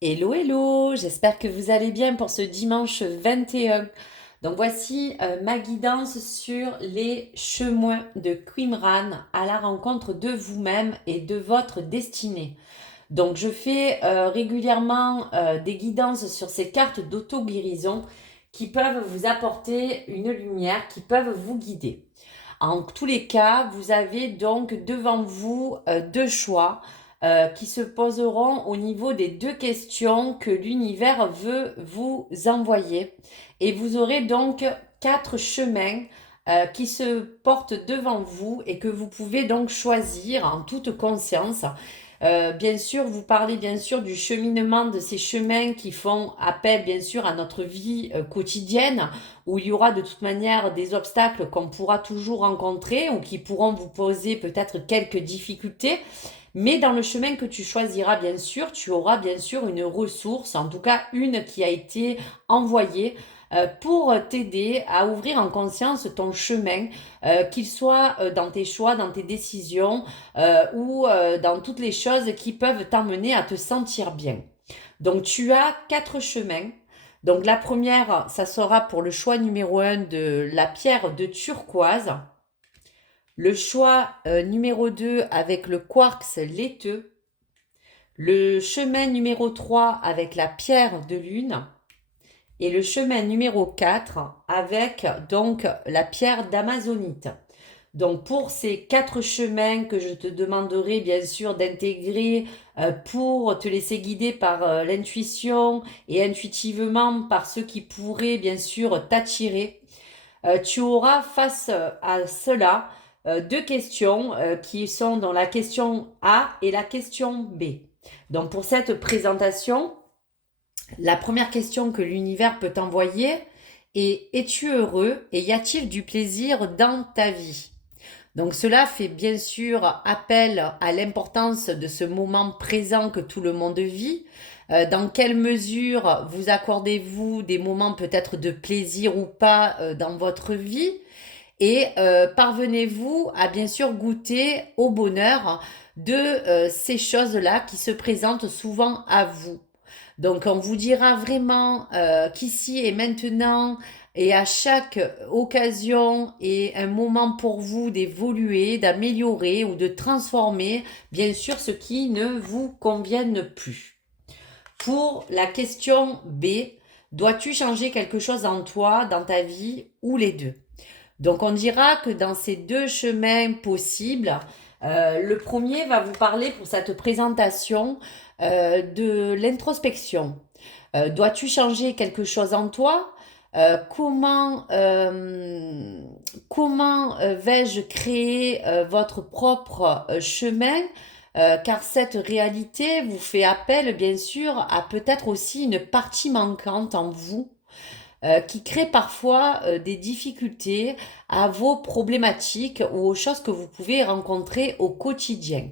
Hello, hello, j'espère que vous allez bien pour ce dimanche 21. Donc voici ma guidance sur les chemins de Qumran à la rencontre de vous-même et de votre destinée. Donc je fais régulièrement des guidances sur ces cartes d'auto-guérison qui peuvent vous apporter une lumière, qui peuvent vous guider. En tous les cas, vous avez donc devant vous deux choix qui se poseront au niveau des deux questions que l'univers veut vous envoyer. Et vous aurez donc quatre chemins qui se portent devant vous et que vous pouvez donc choisir en toute conscience. Bien sûr, vous parlez bien sûr du cheminement de ces chemins qui font appel bien sûr à notre vie quotidienne, où il y aura de toute manière des obstacles qu'on pourra toujours rencontrer ou qui pourront vous poser peut-être quelques difficultés. Mais dans le chemin que tu choisiras, bien sûr, tu auras bien sûr une ressource, en tout cas une qui a été envoyée pour t'aider à ouvrir en conscience ton chemin, qu'il soit dans tes choix, dans tes décisions ou dans toutes les choses qui peuvent t'amener à te sentir bien. Donc tu as quatre chemins. Donc la première, ça sera pour le choix numéro un de la pierre de turquoise. Le choix numéro 2 avec le quartz laiteux. Le chemin numéro 3 avec la pierre de lune. Et le chemin numéro 4 avec donc la pierre d'amazonite. Donc pour ces quatre chemins que je te demanderai bien sûr d'intégrer pour te laisser guider par l'intuition et intuitivement par ceux qui pourraient bien sûr t'attirer, tu auras face à cela deux questions qui sont dans la question A et la question B. Donc pour cette présentation, la première question que l'univers peut t'envoyer est: es-tu heureux et y a-t-il du plaisir dans ta vie? Donc cela fait bien sûr appel à l'importance de ce moment présent que tout le monde vit. Dans quelle mesure vous accordez-vous des moments peut-être de plaisir ou pas dans votre vie? Et parvenez-vous à bien sûr goûter au bonheur de ces choses-là qui se présentent souvent à vous? Donc on vous dira vraiment qu'ici et maintenant et à chaque occasion est un moment pour vous d'évoluer, d'améliorer ou de transformer bien sûr ce qui ne vous convienne plus. Pour la question B, dois-tu changer quelque chose en toi, dans ta vie ou les deux? Donc on dira que dans ces deux chemins possibles, le premier va vous parler pour cette présentation de l'introspection. Dois-tu changer quelque chose en toi? Comment vais-je créer votre propre chemin? Car cette réalité vous fait appel, bien sûr, à peut-être aussi une partie manquante en vous qui crée parfois des difficultés à vos problématiques ou aux choses que vous pouvez rencontrer au quotidien.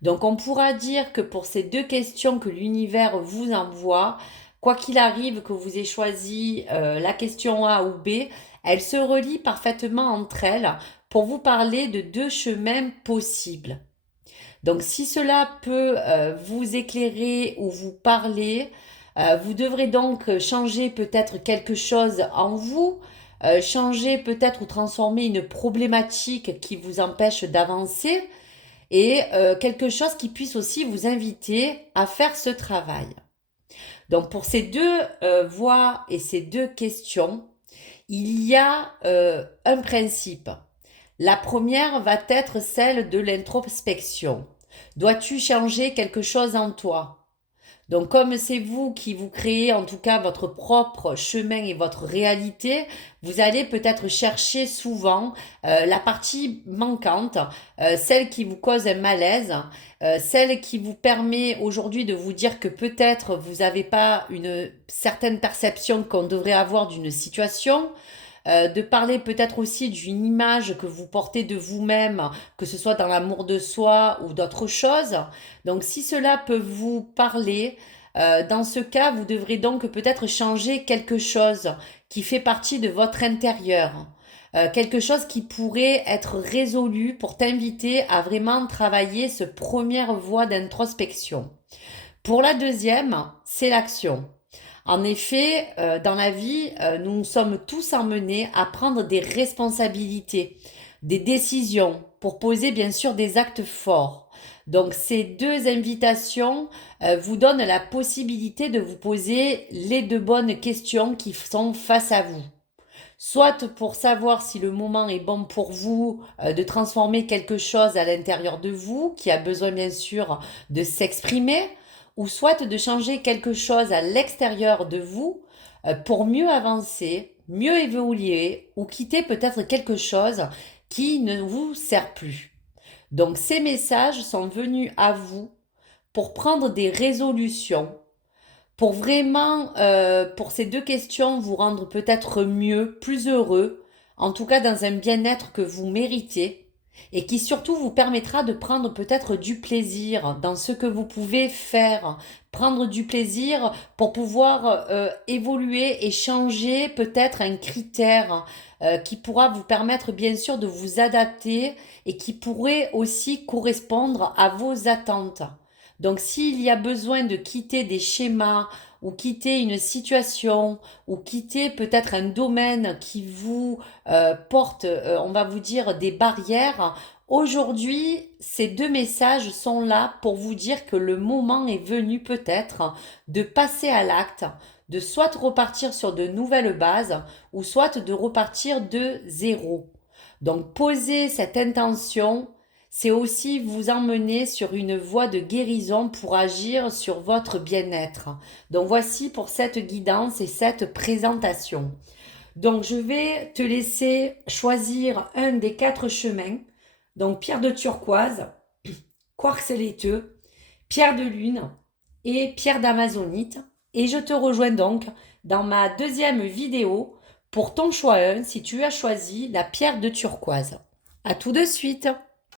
Donc on pourra dire que pour ces deux questions que l'univers vous envoie, quoi qu'il arrive que vous ayez choisi la question A ou B, elles se relient parfaitement entre elles pour vous parler de deux chemins possibles. Donc si cela peut vous éclairer ou vous parler, vous devrez donc changer peut-être quelque chose en vous, changer peut-être ou transformer une problématique qui vous empêche d'avancer et quelque chose qui puisse aussi vous inviter à faire ce travail. Donc pour ces deux voies et ces deux questions, il y a un principe. La première va être celle de l'introspection. Dois-tu changer quelque chose en toi? Donc comme c'est vous qui vous créez en tout cas votre propre chemin et votre réalité, vous allez peut-être chercher souvent la partie manquante, celle qui vous cause un malaise, celle qui vous permet aujourd'hui de vous dire que peut-être vous n'avez pas une certaine perception qu'on devrait avoir d'une situation, de parler peut-être aussi d'une image que vous portez de vous-même, que ce soit dans l'amour de soi ou d'autres choses. Donc si cela peut vous parler, dans ce cas, vous devrez donc peut-être changer quelque chose qui fait partie de votre intérieur. Quelque chose qui pourrait être résolu pour t'inviter à vraiment travailler ce première voie d'introspection. Pour la deuxième, c'est l'action. En effet, dans la vie, nous sommes tous emmenés à prendre des responsabilités, des décisions, pour poser bien sûr des actes forts. Donc ces deux invitations vous donnent la possibilité de vous poser les deux bonnes questions qui sont face à vous. Soit pour savoir si le moment est bon pour vous de transformer quelque chose à l'intérieur de vous, qui a besoin bien sûr de s'exprimer, ou soit de changer quelque chose à l'extérieur de vous pour mieux avancer, mieux évoluer, ou quitter peut-être quelque chose qui ne vous sert plus. Donc ces messages sont venus à vous pour prendre des résolutions, pour vraiment, pour ces deux questions, vous rendre peut-être mieux, plus heureux, en tout cas dans un bien-être que vous méritez, et qui surtout vous permettra de prendre peut-être du plaisir dans ce que vous pouvez faire, prendre du plaisir pour pouvoir évoluer et changer peut-être un critère qui pourra vous permettre bien sûr de vous adapter et qui pourrait aussi correspondre à vos attentes. Donc s'il y a besoin de quitter des schémas ou quitter une situation ou quitter peut-être un domaine qui vous porte, on va vous dire, des barrières, aujourd'hui, ces deux messages sont là pour vous dire que le moment est venu peut-être de passer à l'acte, de soit repartir sur de nouvelles bases ou soit de repartir de zéro. Donc poser cette intention, c'est aussi vous emmener sur une voie de guérison pour agir sur votre bien-être. Donc voici pour cette guidance et cette présentation. Donc je vais te laisser choisir un des 4 chemins. Donc pierre de turquoise, quartz laiteux, pierre de lune et pierre d'amazonite. Et je te rejoins donc dans ma deuxième vidéo pour ton choix 1 si tu as choisi la pierre de turquoise. À tout de suite!